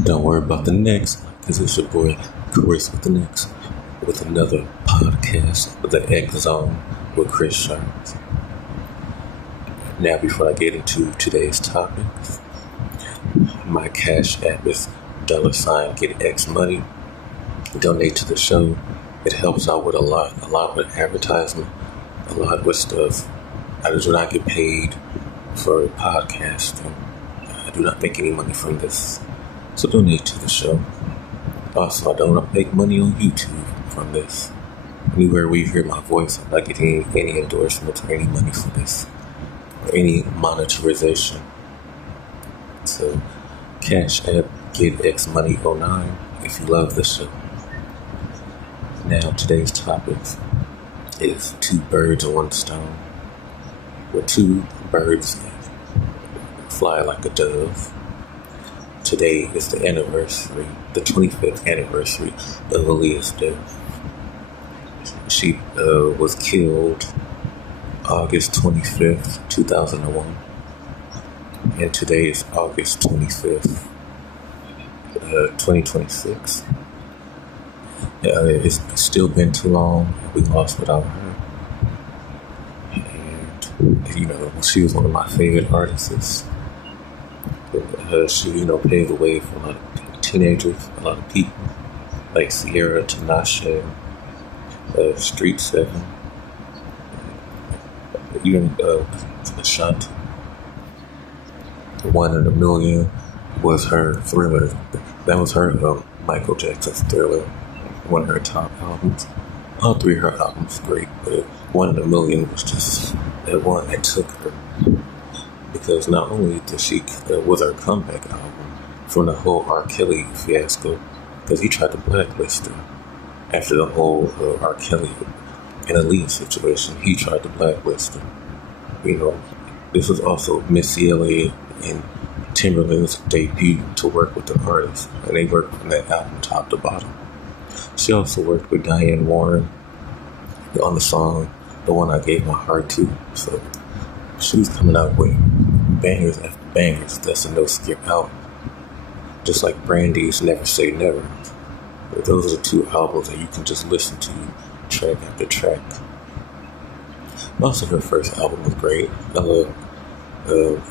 Don't worry about the next, because it's your boy Chris with the next, with another podcast, The X Zone with Chris Sharps. Now, before I get into today's topic, my cash app is $get X money. Donate to the show. It helps out with a lot with advertisement, a lot with stuff. I do not get paid for podcasting. I do not make any money from this. So donate to the show. Also, I don't make money on YouTube from this. Anywhere where you hear my voice, I'm not getting any endorsements or any money for this, or any monetization. So, Cash App, Get X Money 09 if you love the show. Now, today's topic is two birds and one stone. With two birds fly like a dove. Today is the 25th anniversary of Aaliyah's death. She was killed August 25th, 2001. And today is August 25th, 2026. It's still been too long. We lost without her. And, she was one of my favorite artists. She, paved the way for a lot of teenagers, a lot of people, like Sierra, Tinashe, Street 7, even Ashanti. One in a Million was her Thriller. That was her Michael Jackson's Thriller, one of her top albums. All three of her albums were great, but One in a Million was just that one that took her. Because not only did she was her comeback album from the whole R. Kelly fiasco, because he tried to blacklist her after the whole R. Kelly and Aaliyah situation. He tried to blacklist her. This was also Missy Elliott and Timberland's debut to work with an artist, and they worked from that album top to bottom. She also worked with Diane Warren on the song "The One I Gave My Heart To." So she was coming out with bangers after bangers. That's a no skip album. Just like Brandy's Never Say Never. But those are the two albums that you can just listen to track after track. Also, her first album was great. I love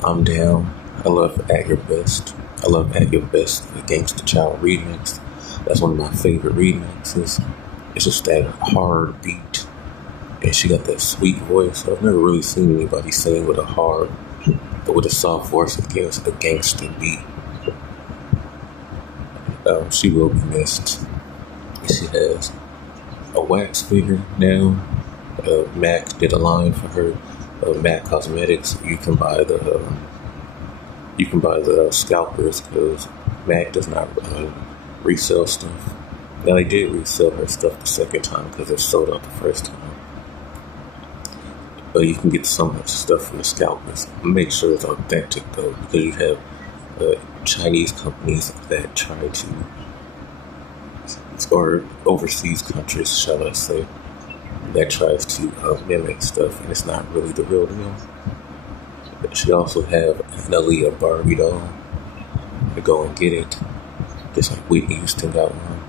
I'm Down. I love At Your Best. I love At Your Best, the Gangsta Child remix. That's one of my favorite remixes. It's just that hard beat. And she got that sweet voice. I've never really seen anybody sing with a hard, but with a soft voice against a gangster beat. She will be missed. She has a wax figure now. MAC did a line for her. MAC Cosmetics. You can buy the scalpers because MAC does not resell stuff. Now they did resell her stuff the second time because it sold out the first time. But you can get some stuff from the scalpers. Make sure it's authentic though, because you have Chinese companies that try to, or overseas countries, shall I say, that tries to mimic stuff, and it's not really the real deal. She also have an Aaliyah Barbie doll. To go and get it, just like Whitney Houston got one.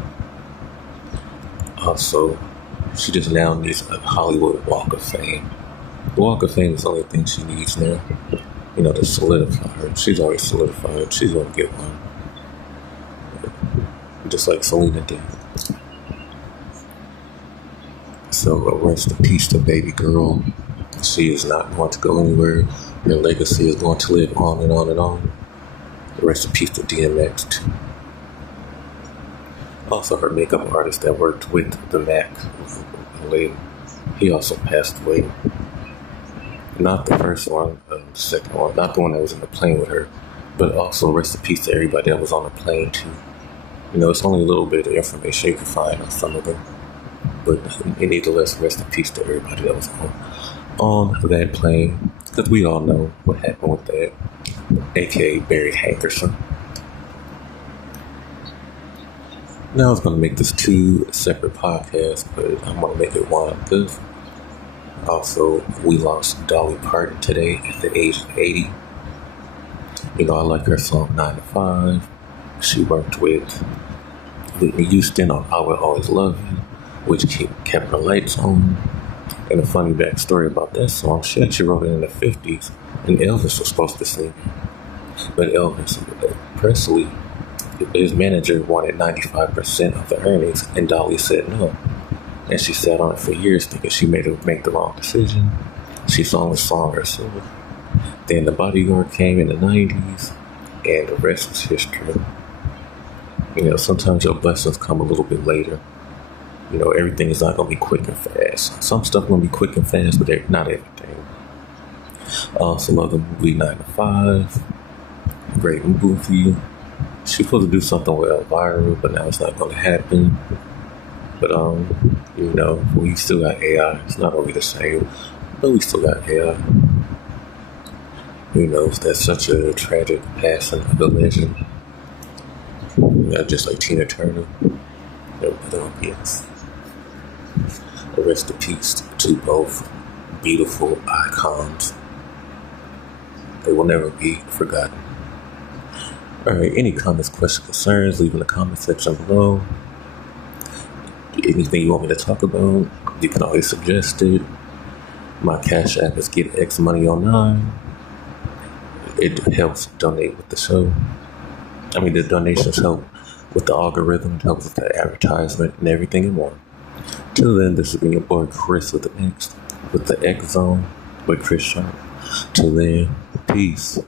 Also, she just now needs a Hollywood Walk of Fame. The Walk of Fame is the only thing she needs now, to solidify her. She's already solidified. She's going to get one. Just like Selena did. So, rest in peace to baby girl. She is not going to go anywhere. Her legacy is going to live on and on and on. Rest in peace to DMX, too. Also, her makeup artist that worked with the MAC label, he also passed away. Not the first one, the second one, not the one that was in the plane with her, but also rest in peace to everybody that was on the plane too. It's only a little bit of information you can find on some of them, but nevertheless, rest in peace to everybody that was on that plane, because we all know what happened with that, aka Barry Hankerson. Now I was going to make this two separate podcasts, but I'm going to make it one, because also, we lost Dolly Parton today at the age of 80. I like her song 9 to 5. She worked with Whitney Houston on I Will Always Love You, which kept her lights on. And a funny backstory about that song, she actually wrote it in the 50s, and Elvis was supposed to sing it. But Elvis Presley, his manager, wanted 95% of the earnings, and Dolly said no. And she sat on it for years thinking she made the wrong decision. She sung the song herself. Then The Bodyguard came in the 90s, and the rest was history. You know, sometimes your blessings come a little bit later. You know, everything is not going to be quick and fast. Some stuff going to be quick and fast, but not everything. I also love the movie 9 to 5. Great movie. She's supposed to do something with Elvira, but now it's not going to happen. But, you know, we still got AI. It's not always the same, but we still got AI. You know, that's such a tragic passing of a legend. You know, just like Tina Turner. Yes. Rest in peace to both beautiful icons. They will never be forgotten. Alright, any comments, questions, concerns, leave in the comment section below. Anything you want me to talk about, you can always suggest it. My Cash App is GetXMoney09. It helps donate with the show. The donations help with the algorithm, it helps with the advertisement and everything and more. Till then, this has been your boy Chris with the X Zone with Chris Sharp. Till then, peace.